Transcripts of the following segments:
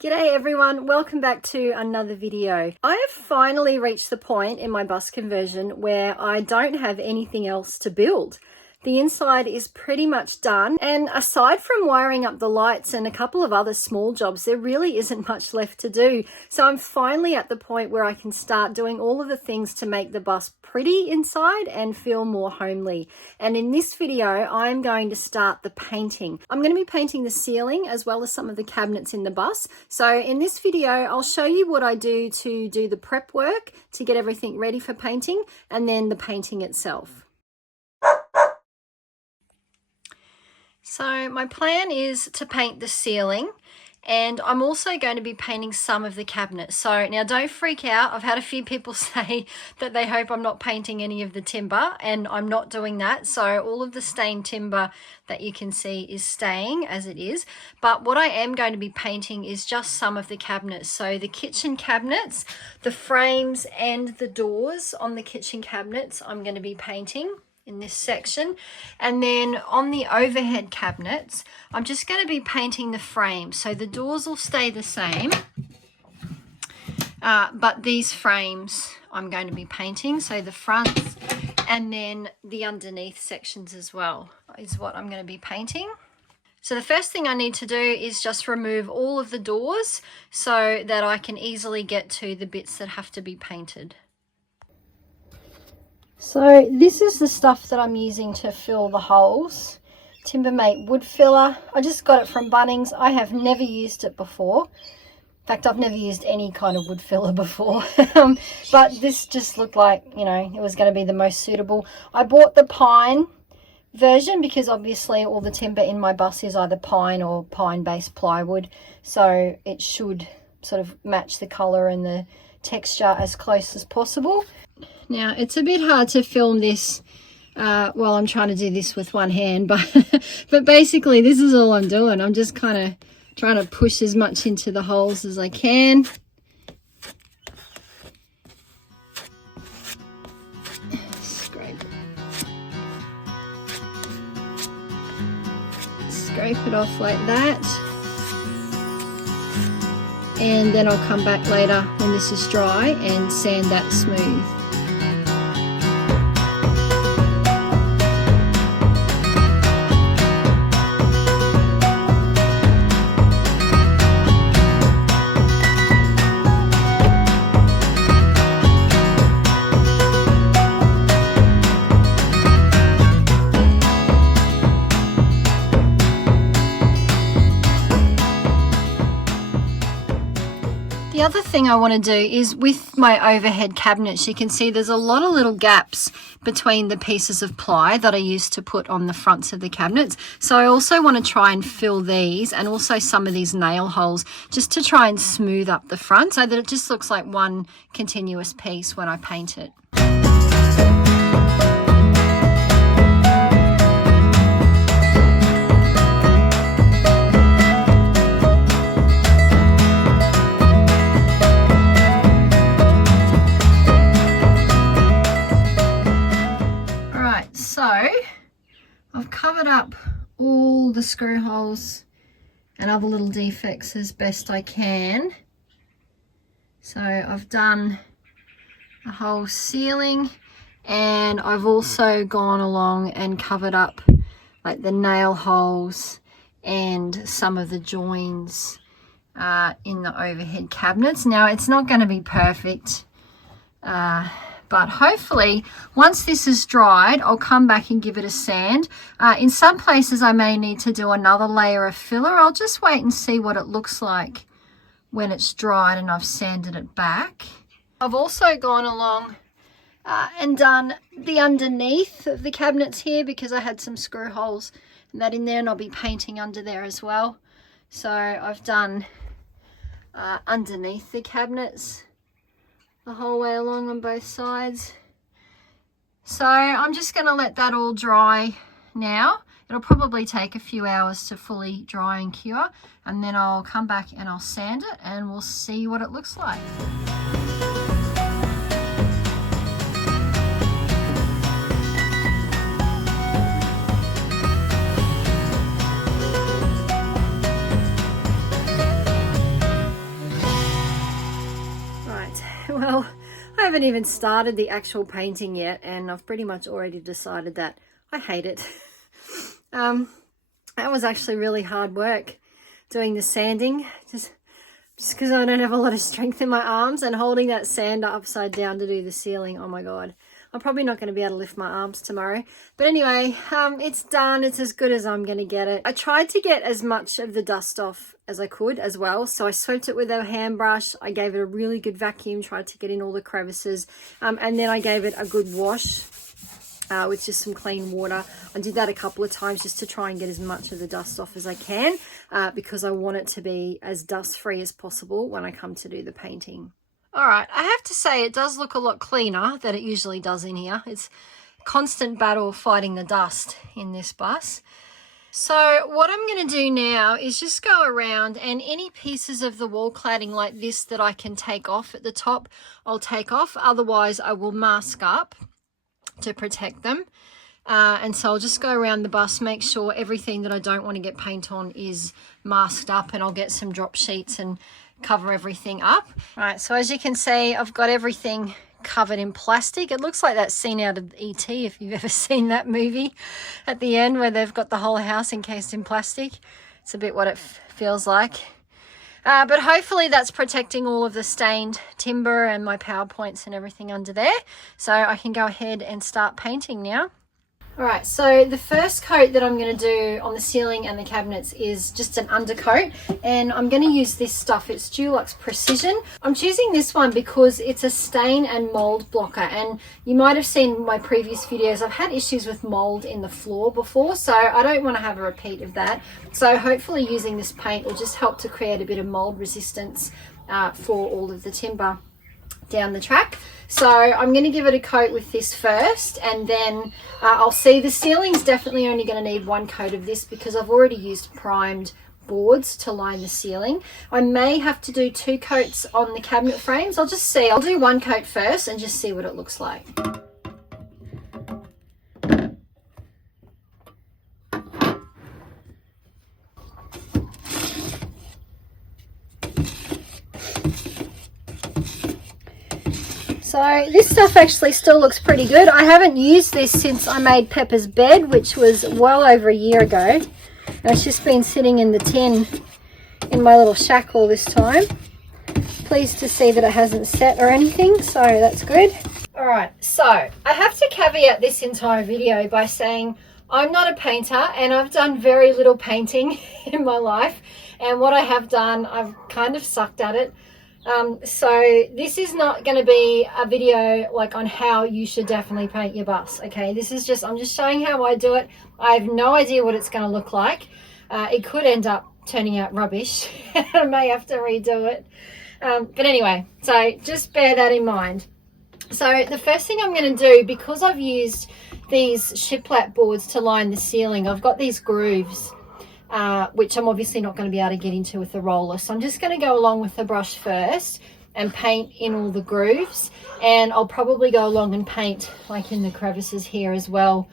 G'day everyone, welcome back to another video. I have finally reached the point in my bus conversion where I don't have anything else to build. The inside is pretty much done, and aside from wiring up the lights and a couple of other small jobs, there really isn't much left to do. So I'm finally at the point where I can start doing all of the things to make the bus pretty inside and feel more homely. And in this video, I'm going to start the painting. I'm going to be painting the ceiling as well as some of the cabinets in the bus. So in this video, I'll show you what I do to do the prep work to get everything ready for painting, and then the painting itself. So my plan is to paint the ceiling, and I'm also going to be painting some of the cabinets. So now don't freak out. I've had a few people say that they hope I'm not painting any of the timber, and I'm not doing that. So all of the stained timber that you can see is staying as it is. But what I am going to be painting is just some of the cabinets. So the kitchen cabinets, the frames and the doors on the kitchen cabinets I'm going to be painting in this section. And then on the overhead cabinets, I'm just going to be painting the frame. So the doors will stay the same, but these frames I'm going to be painting. So the fronts and then the underneath sections as well is what I'm going to be painting. So the first thing I need to do is just remove all of the doors so that I can easily get to the bits that have to be painted. So this is the stuff that I'm using to fill the holes. Timbermate wood filler. I just got it from Bunnings. I have never used it before. In fact, I've never used any kind of wood filler before. But this just looked like, you know, it was going to be the most suitable. I bought the pine version because obviously all the timber in my bus is either pine or pine-based plywood. So it should sort of match the colour and the texture as close as possible. Now, it's a bit hard to film this while I'm trying to do this with one hand, but basically this is all I'm doing. I'm just kind of trying to push as much into the holes as I can. Scrape it off like that. And then I'll come back later when this is dry and sand that smooth. The other thing I want to do is with my overhead cabinets, you can see there's a lot of little gaps between the pieces of ply that I used to put on the fronts of the cabinets. So I also want to try and fill these and also some of these nail holes just to try and smooth up the front so that it just looks like one continuous piece when I paint it. So I've covered up all the screw holes and other little defects as best I can. So I've done the whole ceiling, and I've also gone along and covered up like the nail holes and some of the joins in the overhead cabinets. Now it's not going to be perfect, but hopefully once this is dried, I'll come back and give it a sand. In some places I may need to do another layer of filler. I'll just wait and see what it looks like when it's dried and I've sanded it back. I've also gone along and done the underneath of the cabinets here because I had some screw holes and that in there, and I'll be painting under there as well. So I've done underneath the cabinets the whole way along on both sides. So I'm just going to let that all dry now. It'll probably take a few hours to fully dry and cure, and then I'll come back and I'll sand it and we'll see what it looks like. Well, I haven't even started the actual painting yet, and I've pretty much already decided that I hate it. That was actually really hard work doing the sanding, just because I don't have a lot of strength in my arms, and holding that sander upside down to do the ceiling. Oh my God. I'm probably not going to be able to lift my arms tomorrow. But anyway, it's done. It's as good as I'm going to get it. I tried to get as much of the dust off as I could as well. So I swept it with a hand brush. I gave it a really good vacuum, tried to get in all the crevices. And then I gave it a good wash with just some clean water. I did that a couple of times just to try and get as much of the dust off as I can because I want it to be as dust-free as possible when I come to do the painting. All right, I have to say it does look a lot cleaner than it usually does in here. It's a constant battle fighting the dust in this bus. So what I'm going to do now is just go around, and any pieces of the wall cladding like this that I can take off at the top, I'll take off. Otherwise, I will mask up to protect them. And so I'll just go around the bus, make sure everything that I don't want to get paint on is masked up, and I'll get some drop sheets and cover everything up. All right, so as you can see, I've got everything covered in plastic. It looks like that scene out of E.T., if you've ever seen that movie at the end where they've got the whole house encased in plastic. It's a bit what it feels like. But hopefully that's protecting all of the stained timber and my PowerPoints and everything under there. So I can go ahead and start painting now. All right, so the first coat that I'm going to do on the ceiling and the cabinets is just an undercoat, and I'm going to use this stuff. It's Dulux Precision. I'm choosing this one because it's a stain and mold blocker, and you might have seen my previous videos. I've had issues with mold in the floor before, so I don't want to have a repeat of that. So hopefully using this paint will just help to create a bit of mold resistance for all of the timber down the track. So I'm going to give it a coat with this first, and then I'll see. The ceiling's definitely only going to need one coat of this because I've already used primed boards to line the ceiling. I may have to do 2 coats on the cabinet frames. I'll just see. I'll do 1 coat first and just see what it looks like. So this stuff actually still looks pretty good. I haven't used this since I made Pepper's bed, which was well over a year ago. And it's just been sitting in the tin in my little shack all this time. Pleased to see that it hasn't set or anything, so that's good. All right, so I have to caveat this entire video by saying I'm not a painter, and I've done very little painting in my life. And what I have done, I've kind of sucked at it. So this is not going to be a video like on how you should definitely paint your bus. Okay, this is just, I'm just showing how I do it. I have no idea what it's going to look like. It could end up turning out rubbish. I may have to redo it. But anyway, so just bear that in mind. So the first thing I'm going to do, because I've used these shiplap boards to line the ceiling, I've got these grooves. Which I'm obviously not going to be able to get into with the roller. So I'm just going to go along with the brush first and paint in all the grooves. And I'll probably go along and paint like in the crevices here as well.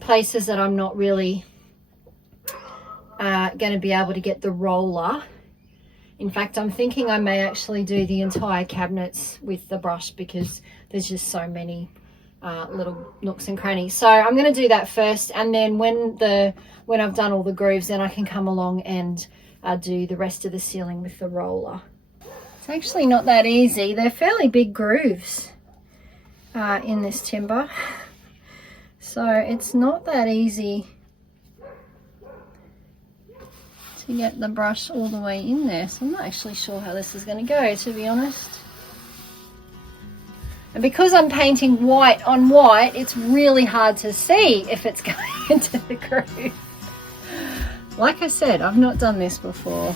Places that I'm not really going to be able to get the roller. In fact, I'm thinking I may actually do the entire cabinets with the brush because there's just so many little nooks and crannies. So I'm going to do that first, and then when I've done all the grooves, then I can come along and do the rest of the ceiling with the roller. It's actually not that easy. They're fairly big grooves in this timber, so it's not that easy to get the brush all the way in there. So I'm not actually sure how this is going to go, to be honest. And because I'm painting white on white, it's really hard to see if it's going into the groove. Like I said, I've not done this before.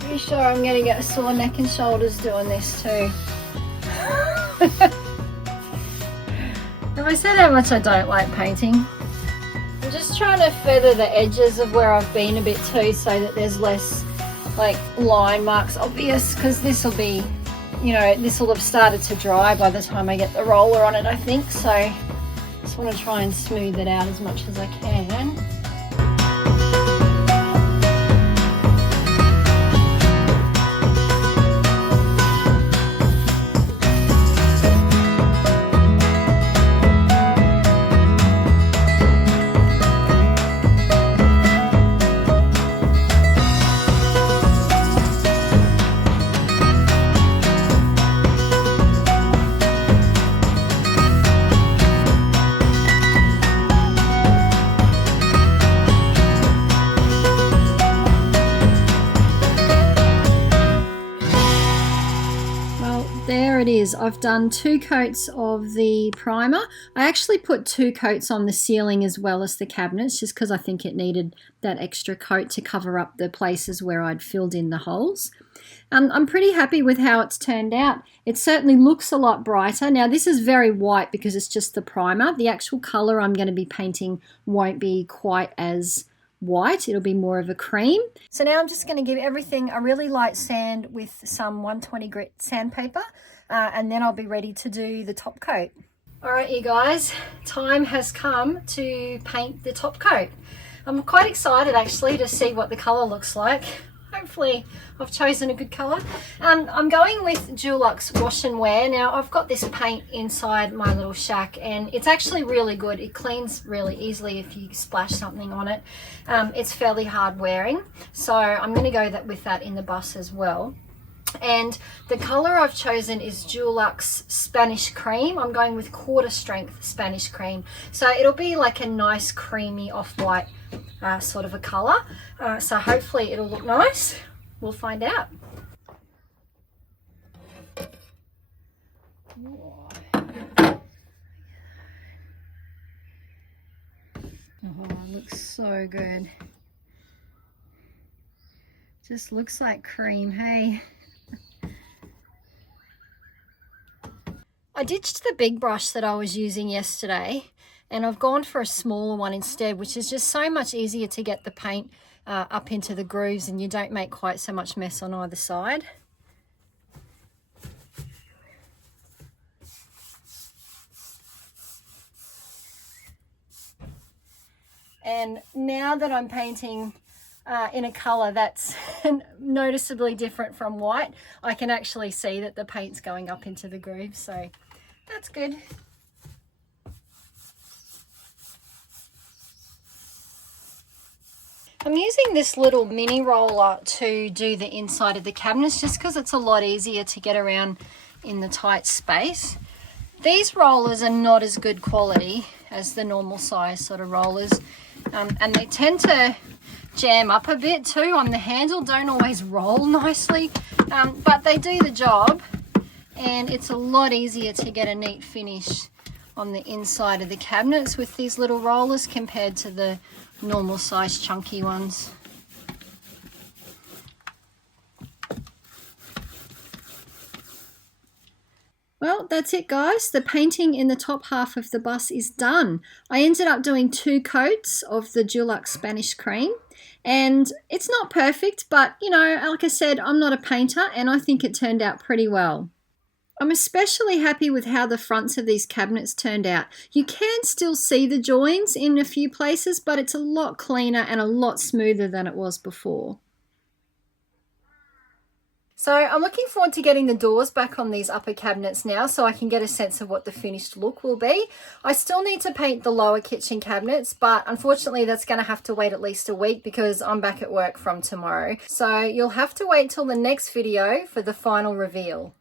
Pretty sure I'm going to get a sore neck and shoulders doing this too. Have I said how much I don't like painting? I'm just trying to feather the edges of where I've been a bit too, so that there's less like line marks obvious, because this will be, you know, this will have started to dry by the time I get the roller on it, I think. So I just want to try and smooth it out as much as I can. there it is. I've done 2 coats of the primer. I actually put 2 coats on the ceiling as well as the cabinets just because I think it needed that extra coat to cover up the places where I'd filled in the holes. I'm pretty happy with how it's turned out. It certainly looks a lot brighter. Now this is very white because it's just the primer. The actual colour I'm going to be painting won't be quite as white. It'll be more of a cream. So now I'm just going to give everything a really light sand with some 120 grit sandpaper and then I'll be ready to do the top coat. Alright you guys, time has come to paint the top coat. I'm quite excited actually to see what the colour looks like. Hopefully I've chosen a good colour. I'm going with Dulux Wash and Wear. Now I've got this paint inside my little shack and it's actually really good. It cleans really easily if you splash something on it. It's fairly hard wearing, so I'm going to go with that in the bus as well. And the colour I've chosen is Dulux Spanish Cream. I'm going with quarter strength Spanish Cream. So it'll be like a nice creamy off-white sort of a colour. So hopefully it'll look nice. We'll find out. Oh, it looks so good. Just looks like cream, hey? I ditched the big brush that I was using yesterday and I've gone for a smaller one instead, which is just so much easier to get the paint up into the grooves and you don't make quite so much mess on either side. And now that I'm painting in a colour that's noticeably different from white, I can actually see that the paint's going up into the grooves, so that's good. I'm using this little mini roller to do the inside of the cabinets just because it's a lot easier to get around in the tight space. These rollers are not as good quality as the normal size sort of rollers, and they tend to jam up a bit too on the handle, don't always roll nicely, but they do the job and it's a lot easier to get a neat finish on the inside of the cabinets with these little rollers compared to the normal size chunky ones. Well, that's it guys. The painting in the top half of the bus is done. I ended up doing 2 coats of the Dulux Spanish Cream and it's not perfect, but you know, like I said, I'm not a painter and I think it turned out pretty well. I'm especially happy with how the fronts of these cabinets turned out. You can still see the joins in a few places, but it's a lot cleaner and a lot smoother than it was before. So I'm looking forward to getting the doors back on these upper cabinets now so I can get a sense of what the finished look will be. I still need to paint the lower kitchen cabinets, but unfortunately that's going to have to wait at least a week because I'm back at work from tomorrow. So you'll have to wait till the next video for the final reveal.